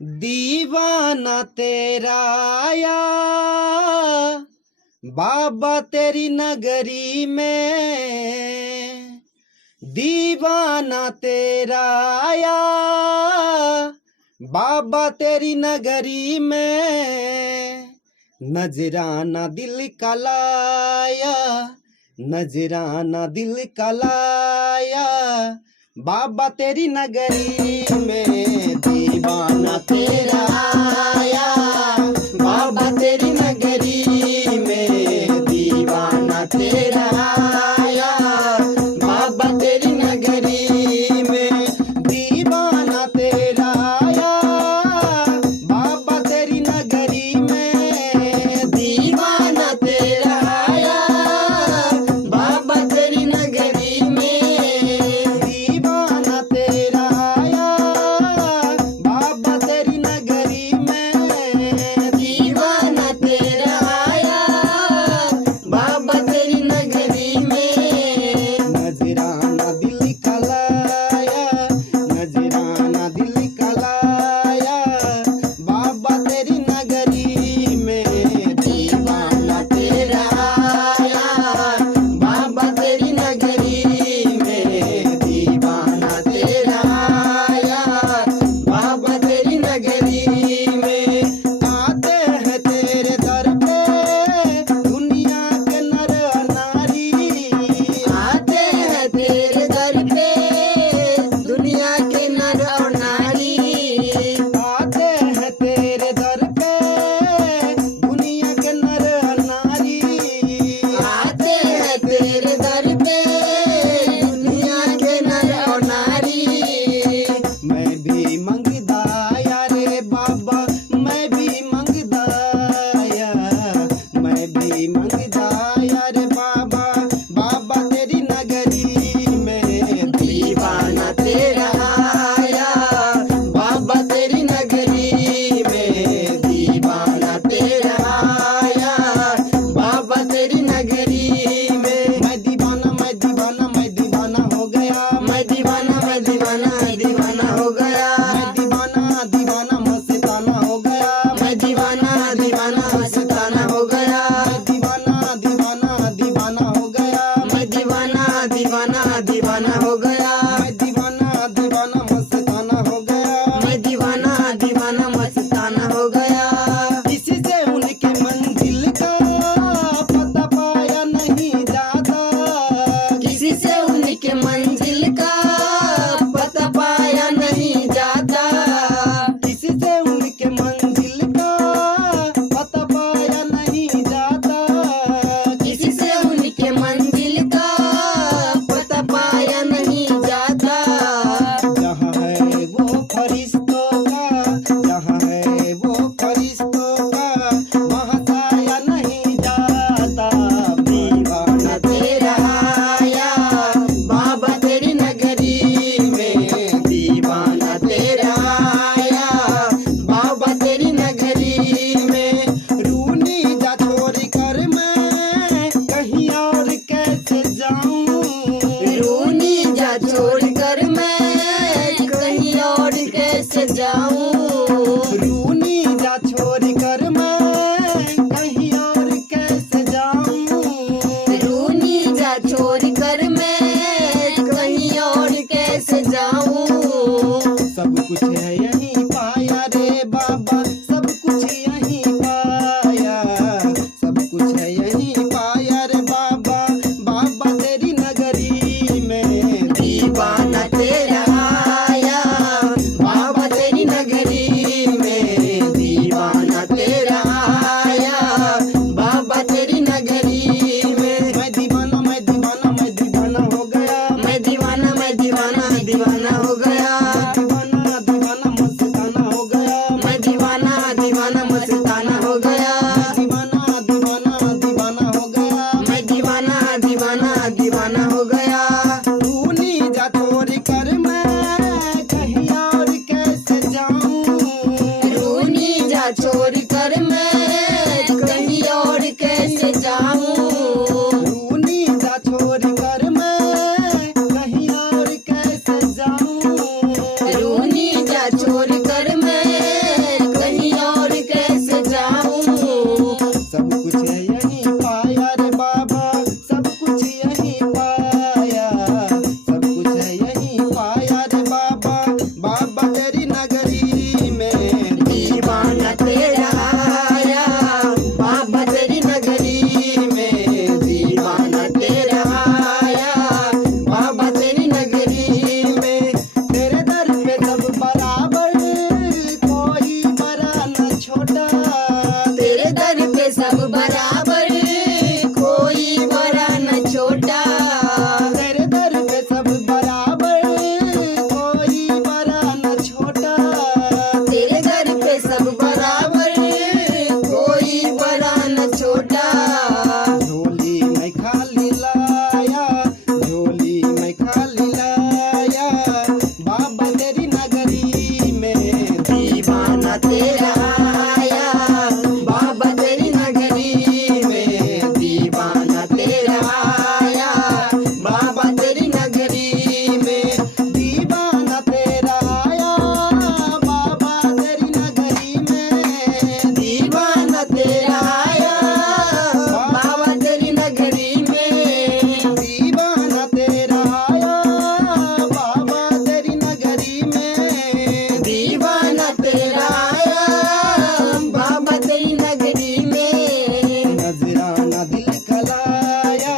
दीवाना तेरा आया बाबा तेरी नगरी में, दीवाना तेरा आया बाबा तेरी नगरी में। नजराना दिल का लाया, नजराना दिल का लाया बाबा तेरी नगरी में। दीवाना तेरा आया बाबा तेरी नगरी में, दीवाना तेरा आया बाबा तेरी नगरी में। दीवाना तेरा आया बाबा तेरी नगरी में, दीवाना तेरा आया बाबा तेरी नगरी में। दीवाना तेरा आया बाबा तेरी नगरी में, दीवाना तेरा आया बाबा तेरी नगरी में। नजराना दिल का लाया, नजराना दिल का लाया बाबा तेरी नगरी में। दीवाना तेरा आया बाबा तेरी नगरी में, दीवाना तेरा आया बाबा तेरी नगरी में। आते हैं तेरे दर पे दुनिया के नर नारी, आते हैं तेरे दर पे दुनिया के नर और नारी, आते हैं तेरे दर पे दुनिया के नर नारी, आते हैं तेरे दर पे दुनिया के नर और नारी। मैं भी मंगदा रे बाबा, मैं भी मंगदा, मैं भी मंगदा रे बाबा, बाबा तेरी नगरी में। दीवाना तेरा आया बाबा तेरी नगरी में, दीवाना तेरा आया बाबा तेरी नगरी में। मैं दीवाना, मैं दीवाना, मैं दीवाना हो गया, मैं दीवाना, मैं दीवाना, दीवाना हो गया, मैं दीवाना, दीवाना मस्ताना हो गया, मैं दीवाना, दीवाना मस्ताना हो गया, मैं दीवाना, दीवाना, दीवाना हो गया, मैं दीवाना, दीवाना, दीवाना हो गया, मैं दीवाना, दीवाना मस्ताना हो गया, मैं दीवाना, दीवाना मस्ताना हो गया। किसी से उनके मंजिल का पता पाया नहीं जाता, किसी से उनके मंजिल का पता पाया नहीं जाता, किसी से उनके मंजिल का पता पाया नहीं जाता, किसी से उनके मंजिल का पता पाया नहीं जाता। जहाँ है वो फरिश्तों का, जहाँ है वो फरिश्तों का, वहाँ साया नहीं जाता। दीवाना तेरा आया बाबा तेरी नगरी में, दीवाना तेरा आया बाबा तेरी नगरी में। रूनी जा छोड़ कर मैं कहीं और कैसे जाऊं, रूनी जा छोड़ कर मैं कहीं और कैसे जाऊं, रूनी जा छोड़ कर मैं कहीं और कैसे जाऊं, रूनी जा छोड़ कर मैं कहीं और कैसे जाऊं। सब कुछ है यहीं पाया रे बाबा, सब कुछ यहीं पाया, सब कुछ है यहीं पाया रे बाबा, बाबा तेरी नगरी में। दीवाना तेरा आया बाबा तेरी नगरी दीवाना तेरा आया बाबा तेरी नगरी में, दीवाना तेरा आया बाबा तेरी नगरी में, दीवाना तेरा आया बाबा तेरी नगरी में, दीवाना तेरा आया बाबा तेरी नगरी में, दीवाना तेरा आया बाबा तेरी नगरी में, दीवाना तेरा आया बाबा तेरी नगरी में, नजराना दिल खलाया,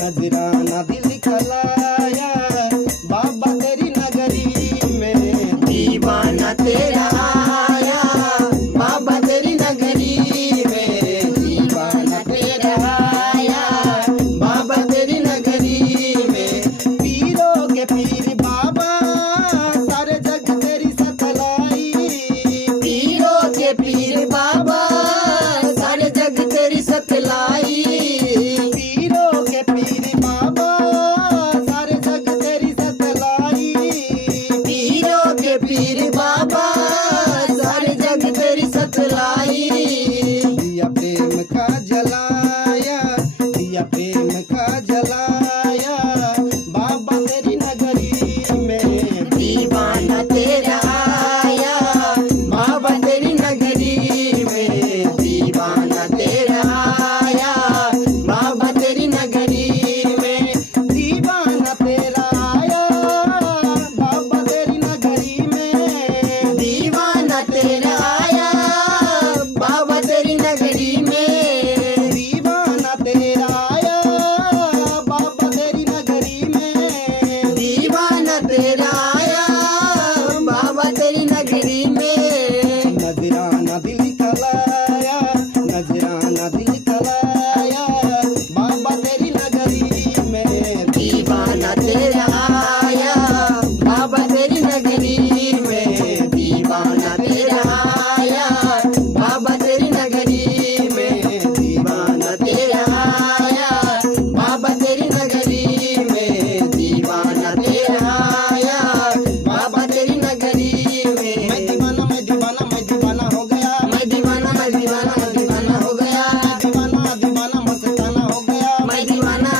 नजराना दिल खलाया बाबा तेरी नगरी में, दीवाना तेरा आया बाबा तेरी नगरी में, दीवाना तेरा आया बाबा तेरी नगरी में, पीरों के पीर बाबा सारे जग तेरी सतलाई, पीरों के पीर बाबा सारे जग तेरी सतलाई, पीरों के पीर बाबा सारे जग तेरी सतलाई, पीरों के पीर बाबा सारे जग तेरी सतलाई, दिया प्रेम का जलाया, दिया प्रेम का जलाया बाबा तेरी नगरी में, दीवाना तेरा आया बाबा तेरी नगरी में, दीवाना तेरा आया बाबा तेरी नगरी में, दीवाना तेरा आया बाबा तेरी नगरी में, दीवाना तेरा आया बाबा तेरी नगरी में, दीवाना तेरा आया बाबा तेरी नगरी में, दीवाना तेरा आया बाबा तेरी नगरी में, नजराना दिल खलाया, नजराना दिल खलाया बाबा तेरी नगरी में, दीवाना तेरा आया बाबा तेरी नगरी में, दीवाना तेरा आया बाबा तेरी नगरी में, दीवाना तेरा आया बाबा तेरी नगरी में, दीवाना तेरा आया बाबा तेरी नगरी में, मैं दीवाना हो गया, मैं दीवाना हो गया, मैं दीवाना मस्ताना हो गया, मैं दीवाना